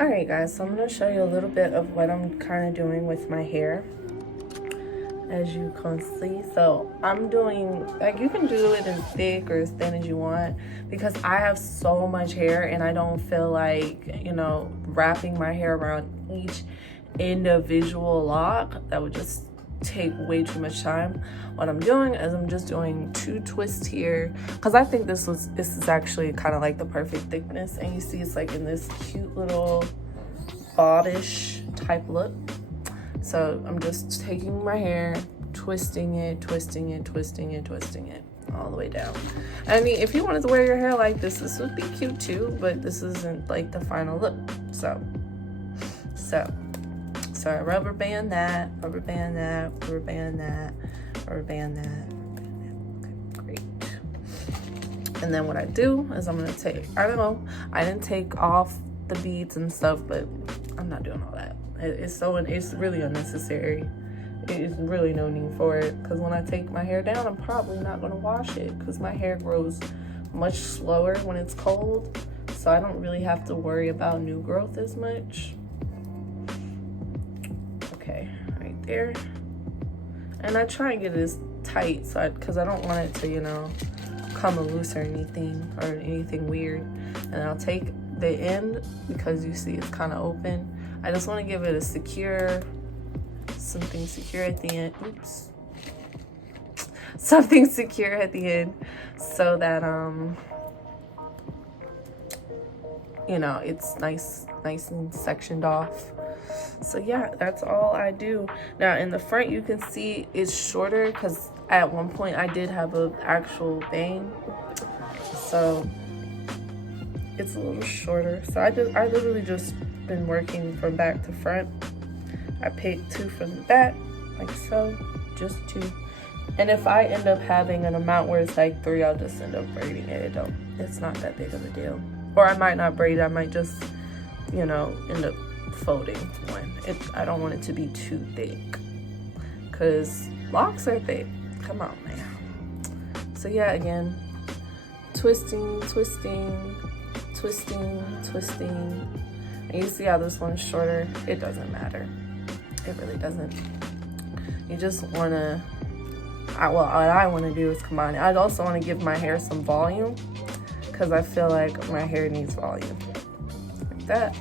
Alright guys, so I'm going to show you a little bit of what I'm kind of doing with my hair, as you can see. So I'm doing, like, you can do it as thick or as thin as you want, because I have so much hair and I don't feel like, wrapping my hair around each individual lock. That would just take way too much time. What I'm doing is I'm just doing 2 twists here, because I think this is actually kind of like the perfect thickness, and you see it's like in this cute little bobbish type look. So I'm just taking my hair, twisting it, twisting it, twisting it, twisting it all the way down. I mean, if you wanted to wear your hair like this would be cute too, but this isn't like the final look. So I rubber band that, rubber band that, rubber band that, rubber band that. Okay, great. And then what I do is I'm gonna take, I don't know, I didn't take off the beads and stuff, but I'm not doing all that. It's really unnecessary. It's really no need for it, because when I take my hair down, I'm probably not gonna wash it, because my hair grows much slower when it's cold, so I don't really have to worry about new growth as much. Okay, right there. And I try and get it as tight, because I don't want it to, come loose or anything weird. And I'll take the end, because you see it's kind of open. I just want to give it a something secure at the end. Oops. Something secure at the end, so that it's nice and sectioned off. So yeah, that's all I do. Now in the front, you can see it's shorter, because at one point I did have an actual bang, so it's a little shorter. So I literally just been working from back to front. I picked 2 from the back, like so, just 2. And if I end up having an amount where it's like 3, I'll just end up braiding it. It's not that big of a deal. Or I might not braid, I might just, end up folding one. I don't want it to be too thick, because locks are thick. Come on, man. So yeah, again, twisting, twisting, twisting, twisting. And you see how this one's shorter? It doesn't matter. It really doesn't. You just want to, what I want to do is combine it. I also want to give my hair some volume, because I feel like my hair needs volume. Like that.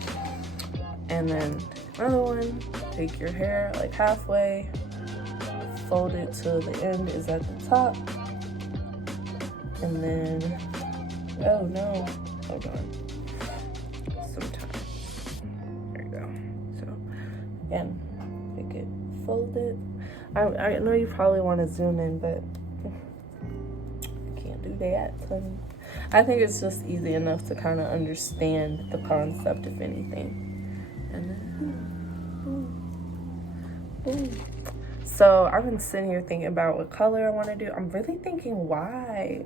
And then another one, take your hair like halfway, fold it till the end is at the top. And then, oh no, hold on. Sometimes. There you go. So, again, pick it, fold it. I know you probably want to zoom in, but I can't do that. I think it's just easy enough to kind of understand the concept, if anything. And then, so I've been sitting here thinking about what color I want to do. I'm really thinking white.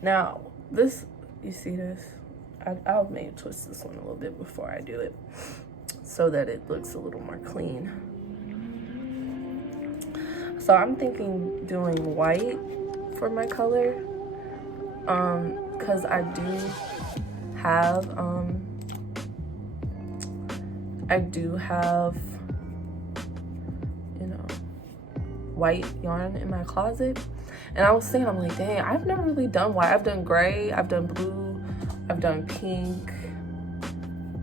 Now, you see this? I'll maybe twist this one a little bit before I do it, so that it looks a little more clean. So I'm thinking doing white for my color, because I do have white yarn in my closet. And I was saying, I'm like, dang, I've never really done white. I've done gray, I've done blue, I've done pink,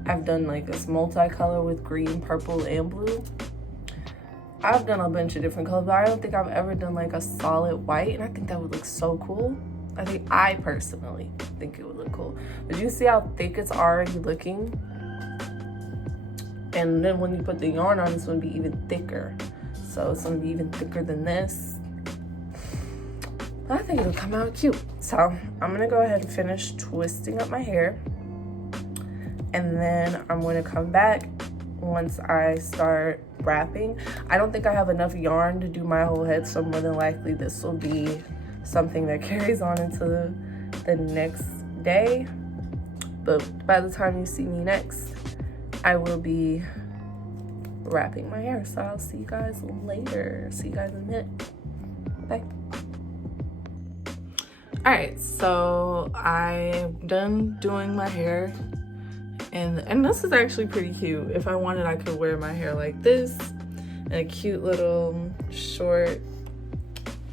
I've done like this multicolor with green, purple, and blue. I've done a bunch of different colors, but I don't think I've ever done like a solid white, and I think that would look so cool. I personally think it would look cool. But you see how thick it's already looking? And then when you put the yarn on, it's gonna be even thicker. So it's gonna be even thicker than this. But I think it'll come out cute. So I'm gonna go ahead and finish twisting up my hair. And then I'm gonna come back once I start wrapping. I don't think I have enough yarn to do my whole head, so more than likely this will be something that carries on into the next day. But by the time you see me next, I will be wrapping my hair. So I'll see you guys later. See you guys in a minute. Bye. All right, so I'm done doing my hair, And this is actually pretty cute. If I wanted, I could wear my hair like this, and a cute little short,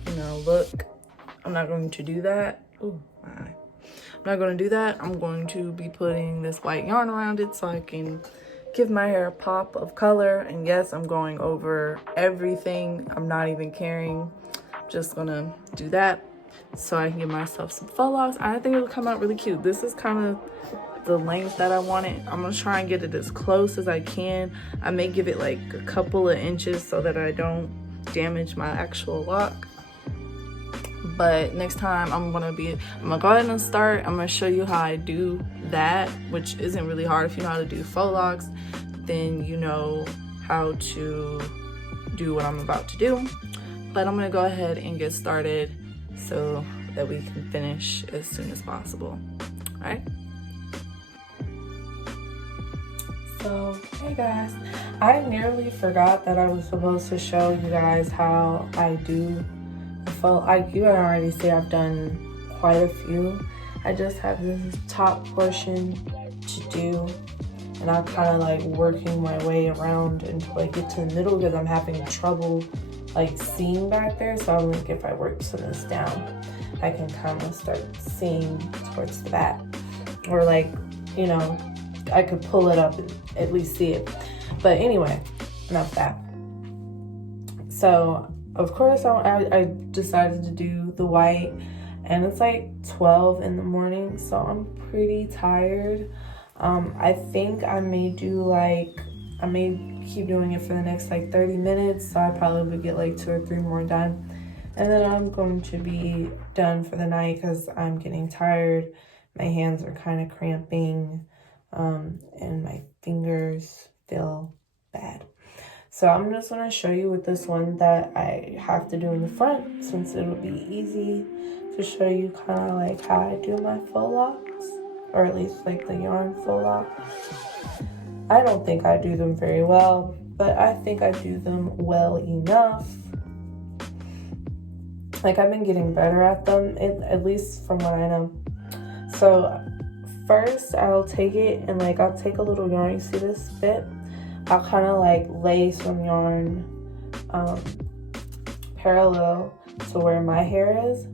you know, look. I'm not going to do that. Ooh, my eye. I'm not going to do that. I'm going to be putting this white yarn around it so I can give my hair a pop of color. And yes, I'm going over everything. I'm not even caring. I'm just gonna do that so I can give myself some faux locks. I think it'll come out really cute. This is kind of the length that I want it. I'm gonna try and get it as close as I can. I may give it like a couple of inches so that I don't damage my actual lock. But next time I'm gonna go ahead and start. I'm gonna show you how I do that, which isn't really hard. If you know how to do faux locks, then you know how to do what I'm about to do. But I'm gonna go ahead and get started so that we can finish as soon as possible. All right. So, hey guys, I nearly forgot that I was supposed to show you guys how I do the faux. You can already see I've done quite a few. I just have this top portion to do, and I'm kind of like working my way around until I get to the middle because I'm having trouble like seeing back there. So I'm like, if I work some of this down, I can kind of start seeing towards the back, or like, you know, I could pull it up and at least see it. But anyway, enough of that. So of course I decided to do the white, and it's like 12 in the morning, so I'm pretty tired. I think I may keep doing it for the next like 30 minutes, so I probably would get like 2 or 3 more done, and then I'm going to be done for the night because I'm getting tired. My hands are kind of cramping, and my fingers feel bad. So I'm just going to show you with this one that I have to do in the front, since it would be easy to show you kind of like how I do my faux locks, or at least like the yarn faux locks. I don't think I do them very well, but I think I do them well enough. Like, I've been getting better at them, at least from what I know. So first I'll take it and like I'll take a little yarn. You see this bit? I'll kind of like lay some yarn parallel to where my hair is,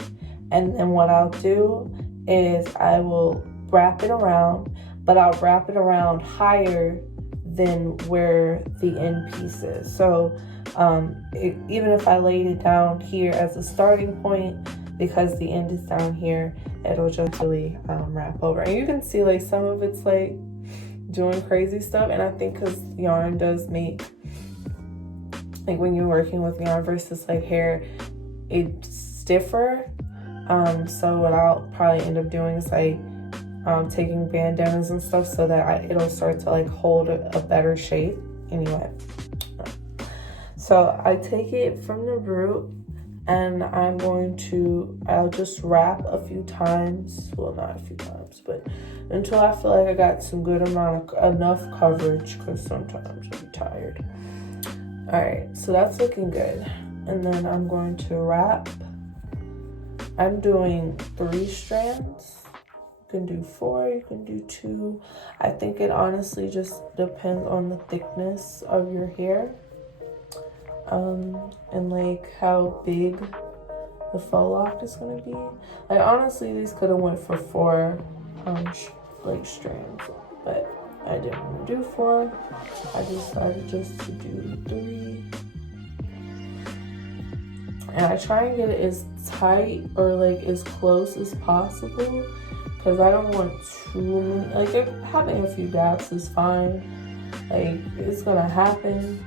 and then what I'll do is I will wrap it around, but I'll wrap it around higher than where the end piece is. So even if I laid it down here as a starting point, because the end is down here, it'll just really wrap over. And you can see like some of it's like doing crazy stuff, and I think because yarn does make, like when you're working with yarn versus like hair, it's stiffer. So what I'll probably end up doing is like taking bandanas and stuff so that it'll start to like hold a better shape. Anyway, so I take it from the root, and I'll just wrap a few times. Well, not a few times, but until I feel like I got some good enough coverage, because sometimes I'm tired. All right, so that's looking good. And then I'm going to wrap. I'm doing 3 strands. You can do 4, you can do 2. I think it honestly just depends on the thickness of your hair. And like how big the faux lock is gonna be. Like honestly, these could have went for 4 like strands, but I didn't want to do 4. I decided just to do 3. And I try and get it as tight or like as close as possible, because I don't want too many, like having a few gaps is fine. Like it's gonna happen,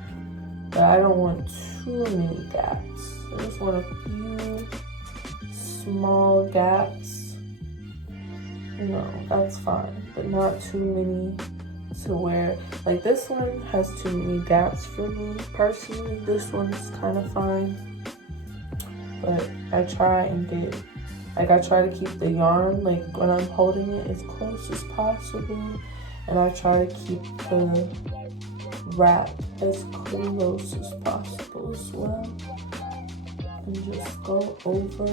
but I don't want too many gaps. I just want a few small gaps. No, that's fine, but not too many to where, like this one has too many gaps for me personally. This one's kind of fine, but I try and get, like I try to keep the yarn, like when I'm holding it, as close as possible, and I try to keep the wrap as close as possible as well, and just go over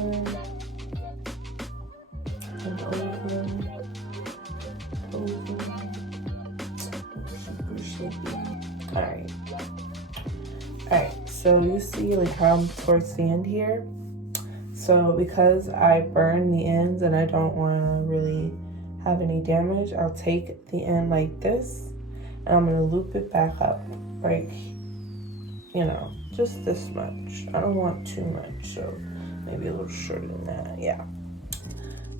and over, over, should be. Alright. Alright, so you see like how I'm towards the end here. So because I burned the ends and I don't want to really have any damage, I'll take the end like this and I'm going to loop it back up. Like, you know, just this much. I don't want too much, so maybe a little shorter than that, yeah.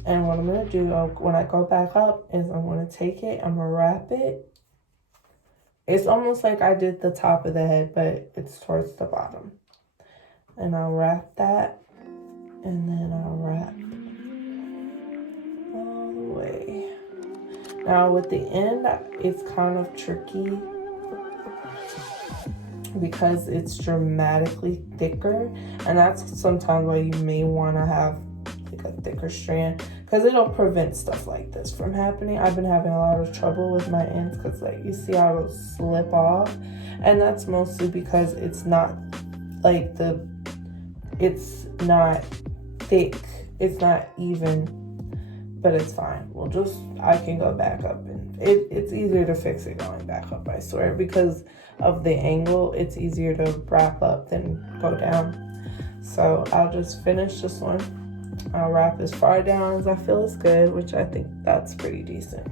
And what I'm going to do when I go back up is I'm going to take it, I'm going to wrap it. It's almost like I did the top of the head, but it's towards the bottom. And I'll wrap that, and then I'll wrap all the way. Now with the end, it's kind of tricky because it's dramatically thicker, and that's sometimes why you may want to have like a thicker strand, because it'll prevent stuff like this from happening. I've been having a lot of trouble with my ends because like you see how it'll slip off, and that's mostly because it's not like it's not thick, it's not even, but it's fine. I can go back up, and it's easier to fix it going back up, I swear, because of the angle. It's easier to wrap up than go down. So I'll just finish this one. I'll wrap as far down as I feel is good, which I think that's pretty decent.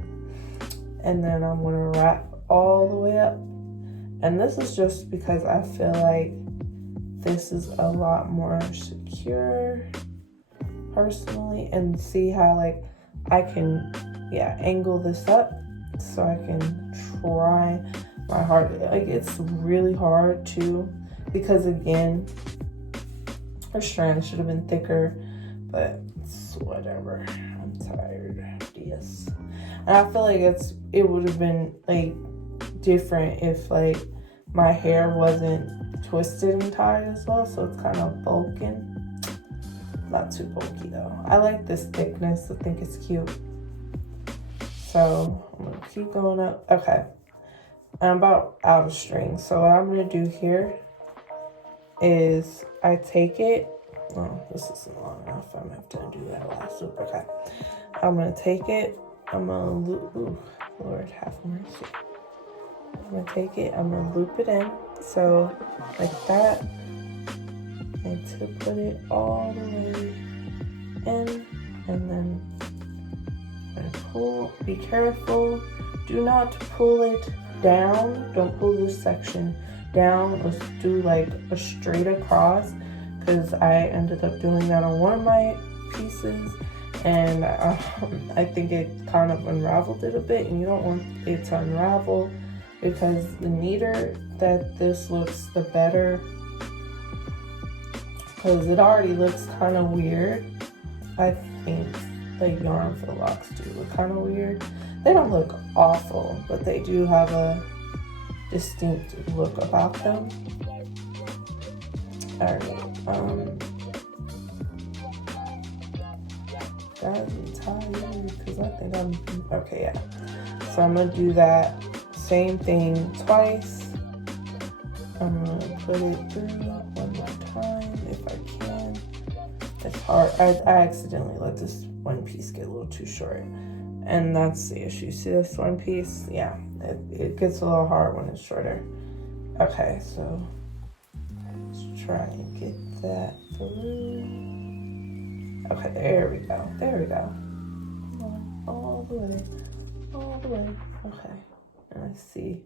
And then I'm gonna wrap all the way up. And this is just because I feel like this is a lot more secure personally, and see how like I can angle this up so I can try my hard. Like it's really hard too, because again, her strand should have been thicker, but it's whatever. I'm tired. Yes. And I feel like it would have been like different if like my hair wasn't twisted and tied as well, so it's kind of bulking. Not too bulky though. I like this thickness. I think it's cute. So I'm gonna keep going up. Okay. I'm about out of string. So what I'm gonna do here is I take it. Oh, this isn't long enough. I'm gonna have to do that last loop. Okay. I'm gonna take it. I'm gonna loop. Ooh, Lord have mercy. I'm gonna take it. I'm gonna loop it in. So like that. And to put it all the way in, and then I'm gonna pull. Be careful. Do not pull it down. Don't pull this section down. Let's do like a straight across, because I ended up doing that on one of my pieces, and I think it kind of unraveled it a bit, and you don't want it to unravel, because the neater that this looks, the better, because it already looks kind of weird. I think the yarn Faux Locs do look kind of weird. They don't look awful, but they do have a distinct look about them. Alright, guys, I'm tired because I think I'm okay. Yeah, so I'm gonna do that same thing twice. I'm gonna put it through one more time if I can. It's hard. I accidentally let this one piece get a little too short, and that's the issue. See this one piece? Yeah, it gets a little hard when it's shorter. Okay, so let's try and get that through. Okay, there we go. There we go. All the way. All the way. Okay. And I see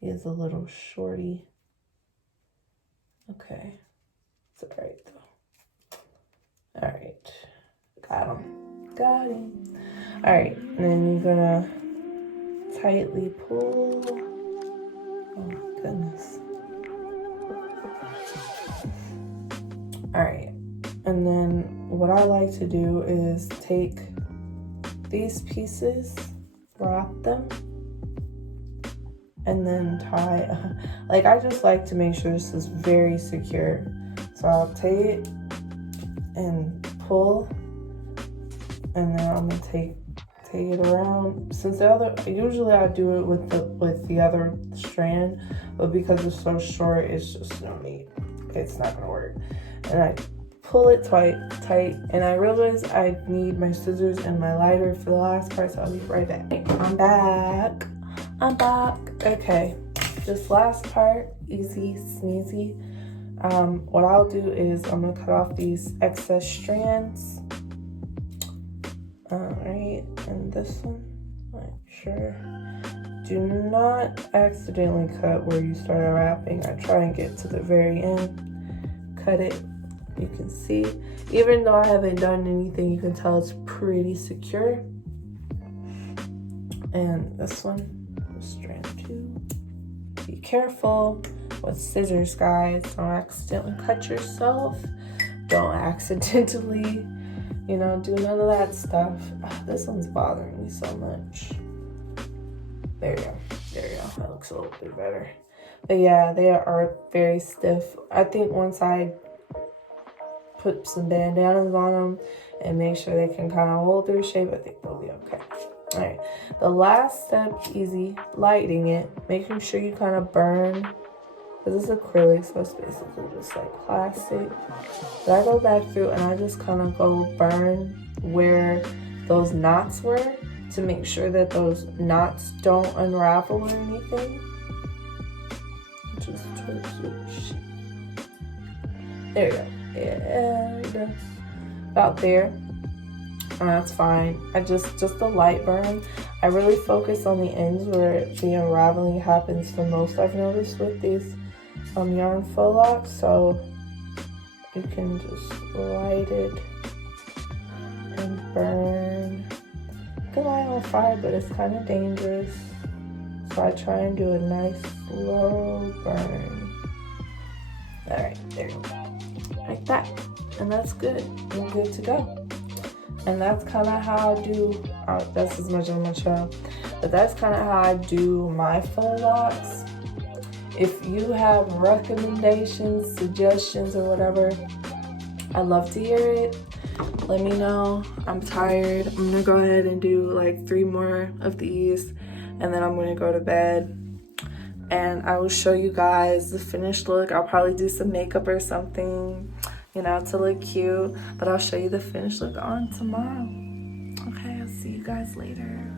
he is a little shorty. Okay. It's alright though. Alright. Got him. Got him. Alright. And then you're gonna tightly pull. Oh my goodness. Alright. And then what I like to do is take these pieces, wrap them, and then tie. Like, I just like to make sure this is very secure. So I'll take it and pull, and then I'm gonna take it around. Since usually I do it with the other strand, but because it's so short, it's just no need. It's not gonna work. And I pull it tight, and I realize I need my scissors and my lighter for the last part, so I'll be right back. I'm back. I'm back. Okay, this last part, easy sneezy. What I'll do is I'm gonna cut off these excess strands. Alright, and this one, make sure. Do not accidentally cut where you started wrapping. I try and get to the very end, cut it. You can see, even though I haven't done anything, you can tell it's pretty secure. And this one, strand 2. Be careful with scissors, guys. Don't accidentally cut yourself. Don't accidentally, you know, do none of that stuff. This one's bothering me so much. There you go. There you go. That looks a little bit better. But yeah, they are very stiff. I think once I put some bandanas on them and make sure they can kind of hold their shape, I think they'll be okay. All right, the last step, easy, lighting it, making sure you kind of burn, because it's acrylic, so it's basically just like plastic. But I go back through and I just kind of go burn where those knots were to make sure that those knots don't unravel or anything. Just there you go. Yeah, about there. And that's fine. I just a light burn. I really focus on the ends where the unraveling happens the most, I've noticed with these yarn faux locs. So you can just light it and burn. You can light on fire, but it's kind of dangerous. So I try and do a nice slow burn. All right, there you go. Like that. And that's good. We're good to go. And that's kind of how I do, that's as much as I'm gonna show, but that's kind of how I do my faux locs. If you have recommendations, suggestions, or whatever, I'd love to hear it. Let me know. I'm tired. I'm gonna go ahead and do like 3 more of these, and then I'm gonna go to bed. And I will show you guys the finished look. I'll probably do some makeup or something, you know, to look cute, but I'll show you the finished look on tomorrow. Okay, I'll see you guys later.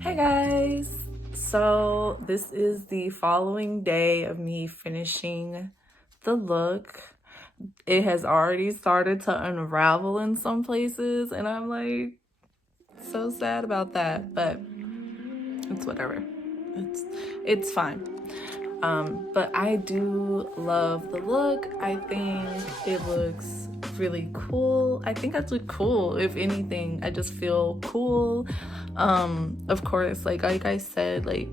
Hey guys, so this is the following day of me finishing the look. It has already started to unravel in some places, and I'm like so sad about that, but it's whatever. It's fine. But I do love the look. I think it looks really cool. I think I look cool. If anything, I just feel cool. Of course, like I said, like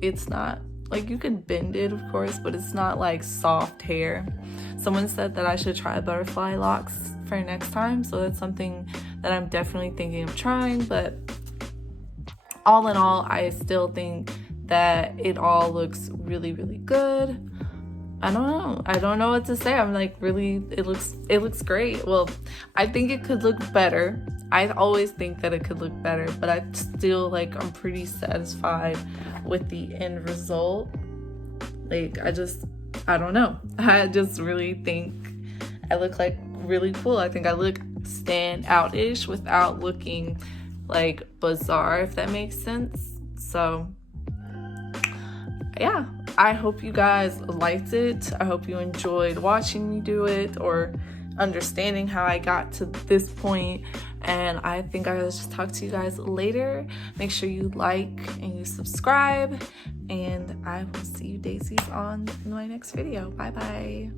it's not like you can bend it, of course, but it's not like soft hair. Someone said that I should try butterfly locks for next time, so that's something that I'm definitely thinking of trying. But all in all, I still think that it all looks really, really good. I don't know what to say. I'm like, really, it looks great. Well, I think it could look better. I always think that it could look better, but I still I'm pretty satisfied with the end result. Like, I don't know. I just really think I look like really cool. I think I look stand out-ish without looking like bizarre, if that makes sense. So yeah, I hope you guys liked it. I hope you enjoyed watching me do it or understanding how I got to this point. And I think I'll just talk to you guys later. Make sure you like and you subscribe, and I will see you daisies on my next video. Bye bye.